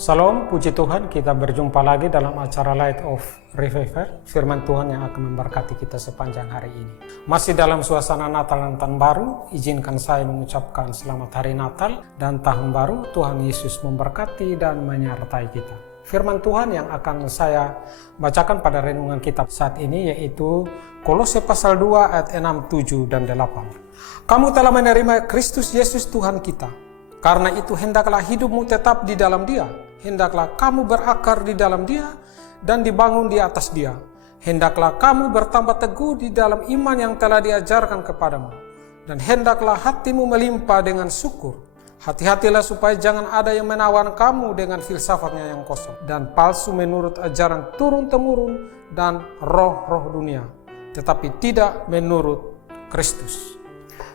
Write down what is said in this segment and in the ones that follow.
Salam, puji Tuhan, kita berjumpa lagi dalam acara Light of Revival, firman Tuhan yang akan memberkati kita sepanjang hari ini. Masih dalam suasana Natal dan Tahun Baru, izinkan saya mengucapkan selamat hari Natal dan Tahun Baru. Tuhan Yesus memberkati dan menyertai kita. Firman Tuhan yang akan saya bacakan pada renungan kita saat ini yaitu Kolose pasal 2 ayat 6, 7, dan 8. Kamu telah menerima Kristus Yesus Tuhan kita. Karena itu hendaklah hidupmu tetap di dalam Dia. Hendaklah kamu berakar di dalam Dia dan dibangun di atas Dia. Hendaklah kamu bertambah teguh di dalam iman yang telah diajarkan kepadamu. Dan hendaklah hatimu melimpah dengan syukur. Hati-hatilah supaya jangan ada yang menawan kamu dengan filsafatnya yang kosong dan palsu menurut ajaran turun-temurun dan roh-roh dunia, tetapi tidak menurut Kristus.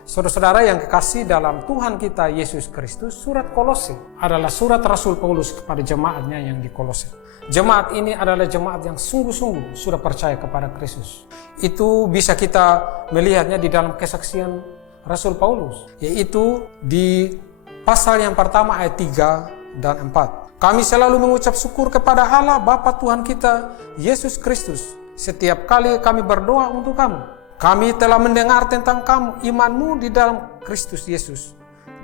Saudara-saudara yang kekasih dalam Tuhan kita Yesus Kristus, surat Kolose adalah surat Rasul Paulus kepada jemaatnya yang di Kolose. Jemaat ini adalah jemaat yang sungguh-sungguh sudah percaya kepada Kristus. Itu bisa kita melihatnya di dalam kesaksian Rasul Paulus, yaitu di pasal yang pertama ayat 3 dan 4. Kami selalu mengucap syukur kepada Allah Bapa Tuhan kita Yesus Kristus setiap kali kami berdoa untuk kamu. Kami telah mendengar tentang kamu, imanmu di dalam Kristus Yesus,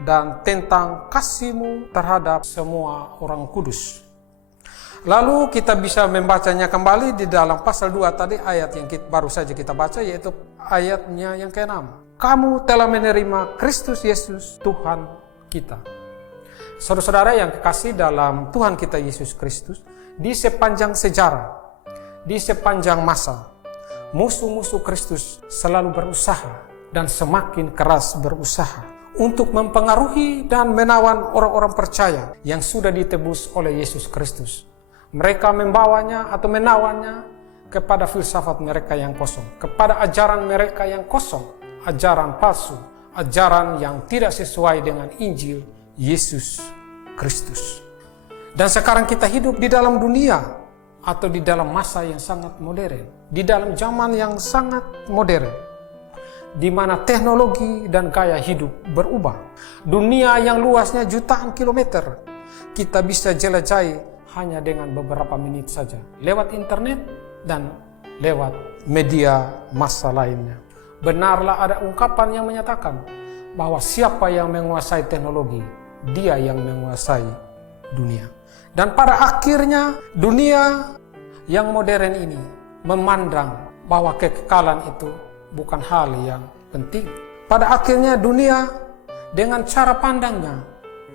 dan tentang kasihmu terhadap semua orang kudus. Lalu kita bisa membacanya kembali di dalam pasal 2 tadi, ayat yang baru saja kita baca, yaitu ayatnya yang ke-6. Kamu telah menerima Kristus Yesus Tuhan kita. Saudara-saudara yang kekasih dalam Tuhan kita Yesus Kristus, di sepanjang sejarah, di sepanjang masa, musuh-musuh Kristus selalu berusaha dan semakin keras berusaha untuk mempengaruhi dan menawan orang-orang percaya yang sudah ditebus oleh Yesus Kristus. Mereka membawanya atau menawannya kepada filsafat mereka yang kosong, kepada ajaran mereka yang kosong, ajaran palsu, ajaran yang tidak sesuai dengan Injil Yesus Kristus. Dan sekarang kita hidup di dalam dunia atau di dalam masa yang sangat modern, di dalam zaman yang sangat modern, di mana teknologi dan gaya hidup berubah. Dunia yang luasnya jutaan kilometer, kita bisa jelajahi hanya dengan beberapa menit saja, lewat internet dan lewat media massa lainnya. Benarlah ada ungkapan yang menyatakan bahwa siapa yang menguasai teknologi, dia yang menguasai dunia. Dan pada akhirnya dunia yang modern ini memandang bahwa kekekalan itu bukan hal yang penting. Pada akhirnya dunia dengan cara pandangnya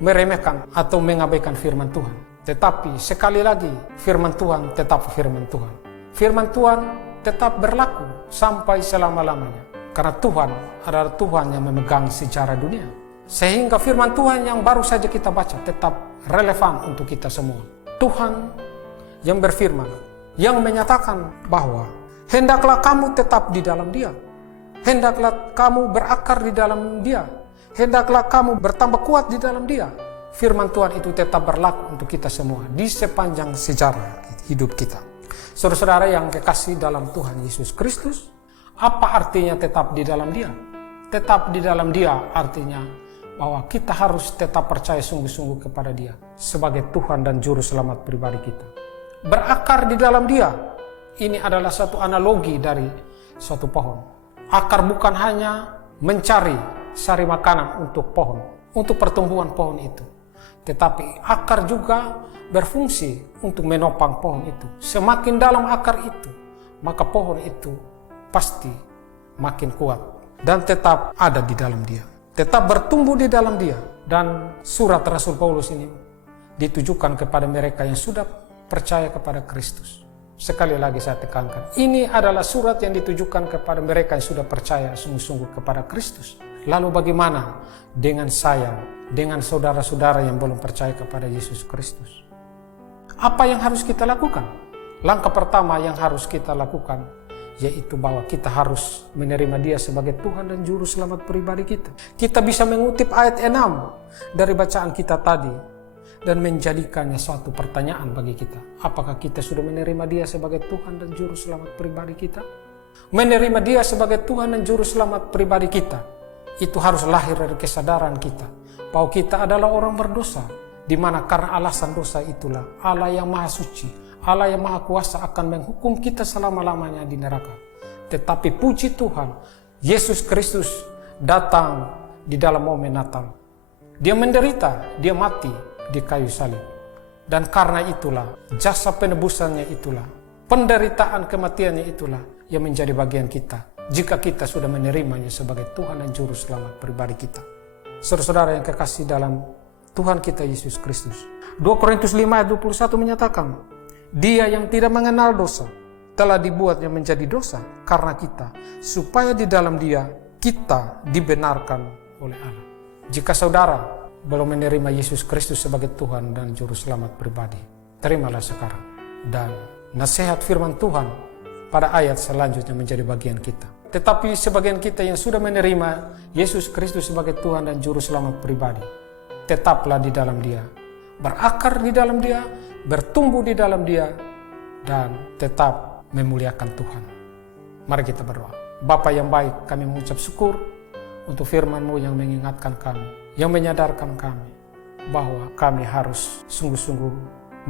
meremehkan atau mengabaikan firman Tuhan. Tetapi sekali lagi firman Tuhan tetap firman Tuhan. Firman Tuhan tetap berlaku sampai selama-lamanya. Karena Tuhan adalah Tuhan yang memegang sejarah dunia. Sehingga firman Tuhan yang baru saja kita baca tetap relevan untuk kita semua. Tuhan yang berfirman, yang menyatakan bahwa hendaklah kamu tetap di dalam Dia. Hendaklah kamu berakar di dalam Dia. Hendaklah kamu bertambah kuat di dalam Dia. Firman Tuhan itu tetap berlaku untuk kita semua di sepanjang sejarah hidup kita. Saudara-saudara yang kekasih dalam Tuhan Yesus Kristus, apa artinya tetap di dalam Dia? Tetap di dalam Dia artinya bahwa kita harus tetap percaya sungguh-sungguh kepada Dia sebagai Tuhan dan Juru Selamat pribadi kita. Berakar di dalam Dia, ini adalah satu analogi dari suatu pohon. Akar bukan hanya mencari sari makanan untuk pohon, untuk pertumbuhan pohon itu, tetapi akar juga berfungsi untuk menopang pohon itu. Semakin dalam akar itu, maka pohon itu pasti makin kuat dan tetap ada di dalam Dia, tetap bertumbuh di dalam Dia. Dan surat Rasul Paulus ini ditujukan kepada mereka yang sudah percaya kepada Kristus. Sekali lagi saya tekankan, ini adalah surat yang ditujukan kepada mereka yang sudah percaya sungguh-sungguh kepada Kristus. Lalu bagaimana dengan saya, dengan saudara-saudara yang belum percaya kepada Yesus Kristus? Apa yang harus kita lakukan? Langkah pertama yang harus kita lakukan yaitu bahwa kita harus menerima Dia sebagai Tuhan dan Juru Selamat pribadi kita. Kita bisa mengutip ayat 6 dari bacaan kita tadi dan menjadikannya suatu pertanyaan bagi kita. Apakah kita sudah menerima Dia sebagai Tuhan dan Juru Selamat pribadi kita? Menerima Dia sebagai Tuhan dan Juru Selamat pribadi kita, itu harus lahir dari kesadaran kita bahwa kita adalah orang berdosa Di mana karena alasan dosa itulah Allah yang Maha Suci, Allah yang Maha Kuasa akan menghukum kita selama-lamanya di neraka. Tetapi puji Tuhan, Yesus Kristus datang di dalam momen Natal. Dia menderita, dia mati di kayu salib. Dan karena itulah, jasa penebusannya itulah, penderitaan kematiannya itulah yang menjadi bagian kita, jika kita sudah menerimanya sebagai Tuhan dan Juru Selamat pribadi kita. Saudara-saudara yang kekasih dalam Tuhan kita Yesus Kristus. 2 Korintus 5 ayat 21 menyatakan, Dia yang tidak mengenal dosa, telah dibuatnya menjadi dosa karena kita, supaya di dalam Dia kita dibenarkan oleh Allah. Jika saudara belum menerima Yesus Kristus sebagai Tuhan dan Juru Selamat pribadi, terimalah sekarang. Dan nasihat firman Tuhan pada ayat selanjutnya menjadi bagian kita. Tetapi sebagian kita yang sudah menerima Yesus Kristus sebagai Tuhan dan Juru Selamat pribadi, tetaplah di dalam Dia, berakar di dalam Dia, bertumbuh di dalam Dia, dan tetap memuliakan Tuhan. Mari kita berdoa. Bapa yang baik, kami mengucap syukur untuk firman-Mu yang mengingatkan kami, yang menyadarkan kami bahwa kami harus sungguh-sungguh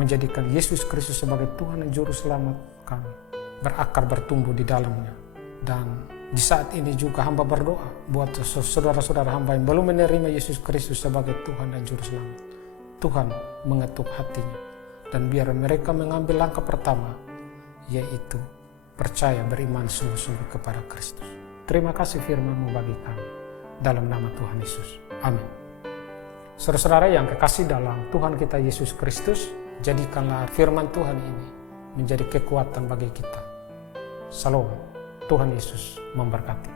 menjadikan Yesus Kristus sebagai Tuhan dan Juru Selamat kami, berakar bertumbuh di dalamnya. Dan di saat ini juga hamba berdoa buat saudara-saudara hamba yang belum menerima Yesus Kristus sebagai Tuhan dan Juru Selamat. Tuhan mengetuk hatinya, dan biar mereka mengambil langkah pertama, yaitu percaya beriman sungguh-sungguh kepada Kristus. Terima kasih firman-Mu bagi kami. Dalam nama Tuhan Yesus. Amin. Saudara-saudara yang kekasih dalam Tuhan kita Yesus Kristus, jadikanlah firman Tuhan ini menjadi kekuatan bagi kita. Salam. Tuhan Yesus memberkati.